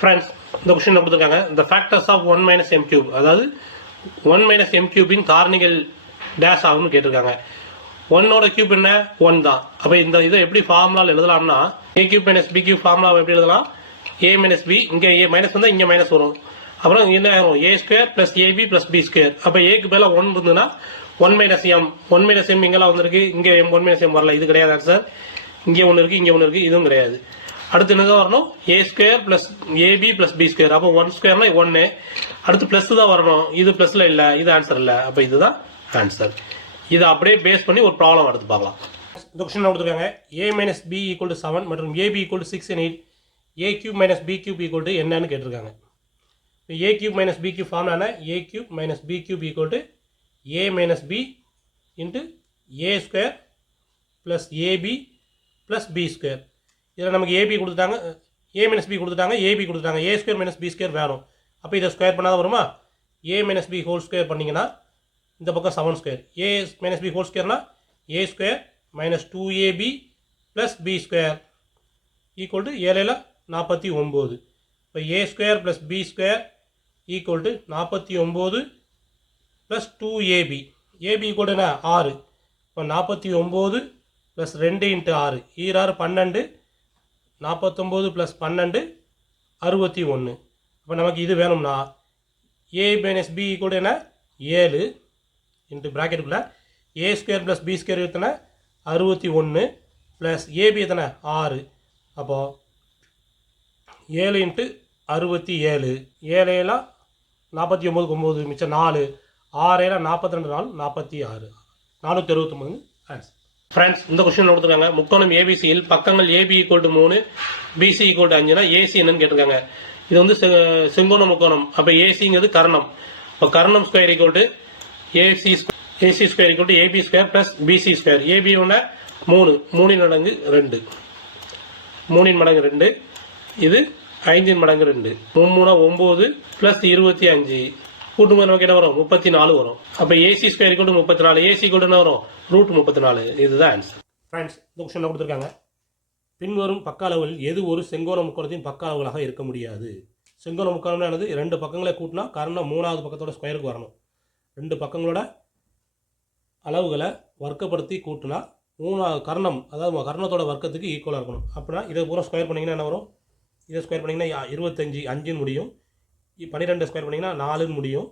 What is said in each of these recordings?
Friends, இந்த question கொடுத்துருக்காங்க. இந்த factors of 1 minus M cube, அதாவது 1 மைனஸ் எம் கியூபின் காரணிகள் டேஷ் ஆகும்னு கேட்டிருக்காங்க. 1ஓட கியூப் என்ன? 1 தான். அப்போ இந்த இதை எப்படி ஃபார்முலாவில் எழுதலாம்னா, ஏ கியூப் மைனஸ் பி கியூப் ஃபார்முலாவை எப்படி எழுதலாம்? ஏ மைனஸ் பி, இங்கே ஏ மைனஸ் வந்தால் இங்கே மைனஸ் வரும். அப்புறம் என்ன ஆகும்? A square plus AB plus B square. அப்போ ஏக்கு மேலே 1 இருந்ததுன்னா 1 மைனஸ் எம், 1 மைனஸ் எம் இங்கெல்லாம் வந்திருக்கு, இங்கே 1 மைனஸ் எம் வரல, இது கிடையாது ஆன்சர். இங்கே ஒன்று இருக்குது, இங்கே ஒன்று இருக்குது, இதுவும் கிடையாது. அடுத்து என்னதான் வரணும்? A square plus AB plus B square. அப்போ 1 ஸ்கொயர்னா 1. அடுத்து பிளஸ் தான் வரணும், இது பிளஸ்ல இல்லை, இது ஆன்சர் இல்லை. அப்போ இதுதான் ஆன்சர். இதை அப்படியே பேஸ் பண்ணி ஒரு ப்ராப்ளம் எடுத்து பார்க்கலாம். இந்த கொஸ்டின் கொடுத்துருக்காங்க. A minus B equal to 7 மற்றும் ஏபி ஈக்குவல் டு 6 எனில் A cube minus B cube equal to என்னன்னு கேட்டிருக்காங்க. A cube minus B cube ஃபார்ம்னா A cube minus B cube equal to A minus B into A square plus AB plus B square. இதில் நமக்கு AB கொடுத்துட்டாங்க, A minus B கொடுத்துட்டாங்க, AB கொடுத்துட்டாங்க. A square minus B square வேணும். அப்போ இதை square பண்ணாதான் வருமா? ஏ மைனஸ் பி ஹோல் ஸ்கொயர் பண்ணிங்கன்னா இந்த பக்கம் 7 square. A minus B whole ஸ்கொயர்னா A square minus 2ab plus B square equal to 7 49. இப்போ A square plus B square equal to 49 plus 2ab. AB equal to 6. இப்போ 49 plus 2 into 6 6 12, 49 plus 12 61. இப்போ நமக்கு இது வேணும்னா ஏ மைனஸ் பி ஈக்குவல் டு என்ன? 7 into ப்ராக்கெட்டுக்குள்ளே ஏ square plus B square எத்தனை? 61 plus AB எத்தனை? 6. அப்போது 7 இன்ட்டு 67, 7 49 9 மிச்சம் 4, 6 42 4 46, 469 ஆன்சர். ஃப்ரெண்ட்ஸ், இந்த கொஸ்டின் கொடுத்துருக்காங்க. முக்கோணம் ஏபிசியில் பக்கங்கள் AB equal to 3 BC equal to 5னா ஏசி என்னன்னு கேட்டிருக்காங்க. இது வந்து செங்கோண முக்கோணம். அப்போ ஏசிங்கிறது கர்ணம். இப்போ கர்ணம் square equal to AC square equal to AB square plus BC square. AB ஒன்று 3, 3 மடங்கு 2, 3 மடங்கு 2, இது 5 மடங்கு 2, 3 9 பிளஸ் 25 கூட்டும்போது நமக்கு என்ன வரும்? 34 வரும். அப்போ AC square equal to 34, a c equal to என்ன வரும்? √34. இதுதான் ஆன்சர். ஃப்ரெண்ட்ஸ், இந்த கொஸ்டின் கொடுத்துருக்காங்க. பின்வரும் பக்க அளவுகளில் எது ஒரு செங்கோண முக்கோணத்தின் பக்க அளவுகளாக இருக்க முடியாது? செங்கோண முக்கோணம்னா என்னது? 2 பக்கங்களை கூட்டினா கர்ணம் 3வது பக்கத்தோட ஸ்கொயருக்கு வரணும். 2 பக்கங்களோட அளவுகளை வர்க்கப்படுத்தி கூட்டினா 3வது கர்ணம், அதாவது கர்ணத்தோட வர்க்கத்துக்கு ஈக்குவலாக இருக்கணும். அப்படின்னா இதை பூரா ஸ்கொயர் பண்ணிங்கன்னா என்ன வரும்? இதை ஸ்கொயர் பண்ணிங்கன்னா 25 5ன்னு முடியும். 12 ஸ்கொயர் பண்ணிங்கன்னா 4ன்னு முடியும்.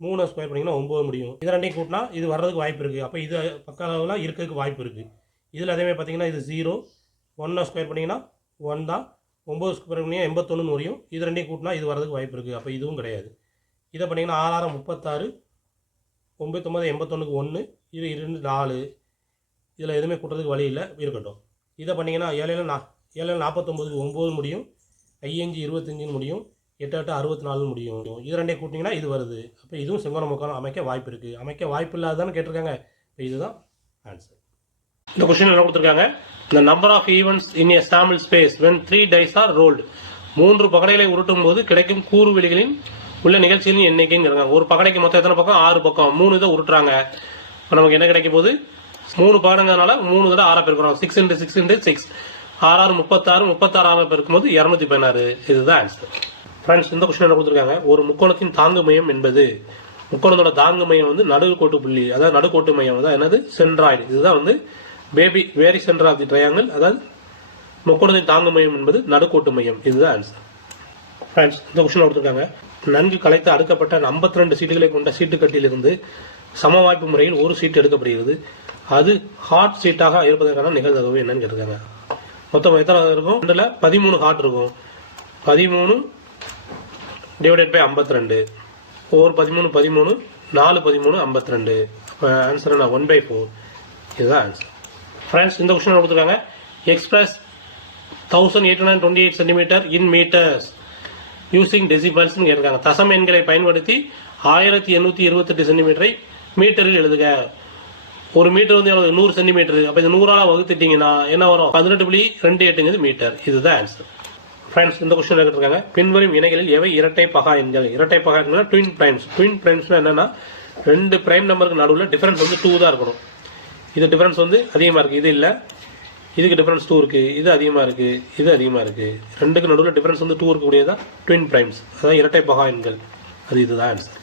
3 ஸ்கொயர் பண்ணிங்கன்னா 9 முடியும். இது ரெண்டையும் கூட்டினா இது வர்றதுக்கு வாய்ப்பு இருக்குது. அப்போ இது பக்க அளவுலாம் இருக்கிறதுக்கு வாய்ப்பு இருக்குது. இதில் அதேமாதிரி பார்த்தீங்கன்னா இது 0, 1 ஸ்கொயர் பண்ணிங்கன்னா 1 தான், 9 ஸ்கொயர் பண்ணிங்கன்னா 81ன்னு முடியும். இது ரெண்டையும் கூட்டினா இது வரதுக்கு வாய்ப்பு இருக்குது. அப்போ இதுவும் கிடையாது. இதை பண்ணிங்கன்னா 6 36, 9 9 81க்கு 1, இது 2 4. இதில் எதுவுமே கூட்டுறதுக்கு வழி இல்லை, இருக்கட்டும். இதை பண்ணிங்கன்னா 7 49க்கு 9 முடியும், 5 25ன்னு முடியும், 8 64 முடியும். இது ரெண்டையும் கூட்டிங்கன்னா இது வருது. அப்போ இதுவும் செங்கோண முக்கோணம் அமைக்க வாய்ப்பு இருக்குது. அமைக்க வாய்ப்பு இல்லாதான்னு கேட்டிருக்காங்க. இப்போ இதுதான் ஆன்சர். இந்த கொஸ்டின் என்ன கொடுத்துருக்காங்க? The number of events in a sample space when 3 dice are rolled. 3 பகடைகளை உருட்டும் போது கிடைக்கும் கூறுவெளிகளின் உள்ள நிகழ்ச்சிகளின் எண்ணிக்கைன்னு. ஒரு பகடைக்கு மொத்தம் எத்தனை பக்கம்? 6 பக்கம். 3 இதை உருட்டுறாங்க. இப்போ நமக்கு என்ன கிடைக்க போகுது? 3 பகடங்கிறதுனால 3 தடவை 6 பெருக்கிறோம். 6 × 6 × 6 6 36, 36 பெருக்கும்போது 216. இதுதான் ஆன்சர். ஃப்ரெண்ட்ஸ், இந்த கொஸ்டின் என்ன கொடுத்துருக்காங்க? ஒரு முக்கோணத்தின் தாங்கு மையம் என்பது, முக்கோணத்தோட தாங்கு மையம் வந்து நடுக்கோட்டு புள்ளி, அதாவது நடுக்கோட்டு மையம் தான் என்னது? சென்ட்ராய்டு. இதுதான் வந்து very centre of the triangle, அதாவது முக்கோணத்தின் தாங்கு மையம் என்பது நடுக்கோட்டு மையம். இதுதான் ஆன்சர். ஃப்ரெண்ட்ஸ், இந்த கொஸ்டின் கொடுத்துருக்காங்க. நன்கு கலைத்து அடுக்கப்பட்ட 52 சீட்டுகளை கொண்ட சீட்டுக்கட்டிலிருந்து சமவாய்ப்பு முறையில் ஒரு சீட்டு எடுக்கப்படுகிறது. அது ஹாட் சீட்டாக இருப்பதற்கான நிகழ்தகவு என்னன்னு கேட்டிருக்காங்க. மொத்தம் எத்தனை இருக்கும்? 13 ஹாட் இருக்கும். 13 டிவைடட் பை 52, ஒரு 13 13, 4 13 52. ஆன்சர் என்ன? 1/4. இதுதான் ஆன்சர். ஃப்ரெண்ட்ஸ், இந்த கொஸ்டின் கொடுத்துருக்காங்க. Express 1828 centimetre in metres using டெசிபல்ஸ்னு கேட்டிருக்காங்க. தசம எண்களை பயன்படுத்தி 1828 சென்டிமீட்டரை மீட்டரில் எழுதுக. ஒரு மீட்டர் வந்து 100 சென்டிமீட்டர். அப்போ இது 100ஆல் வகுத்துட்டீங்கன்னா என்ன வரும்? 18.28 மீட்டர். இதுதான் ஆன்சர். ஃப்ரெண்ட்ஸ், இந்த கொஸ்டின் கேட்டிருக்காங்க. பின்வரும் இணைகளில் எவை இரட்டை பகா எண்கள்? இரட்டை பகா எண்கள் ட்வின் பிரைம்ஸ். ட்வின் பிரைம்ஸ்னா என்னன்னா 2 பிரைம் நம்பருக்கு நடுவில் டிஃபரன்ஸ் வந்து 2 தான் இருக்கணும். இது டிஃபரன்ஸ் வந்து அதிகமாக இருக்குது. இது இல்லை, இதுக்கு டிஃபரன்ஸ் 2 இருக்குது, இது அதிகமாக இருக்குது, இது அதிகமாக இருக்குது. ரெண்டுக்கு நடுவில் டிஃபரன்ஸ் வந்து 2 இருக்கக்கூடியதான் ட்வின் பிரைம்ஸ், அதாவது இரட்டை பகா எண்கள். அது இதுதான் ஆன்சர்.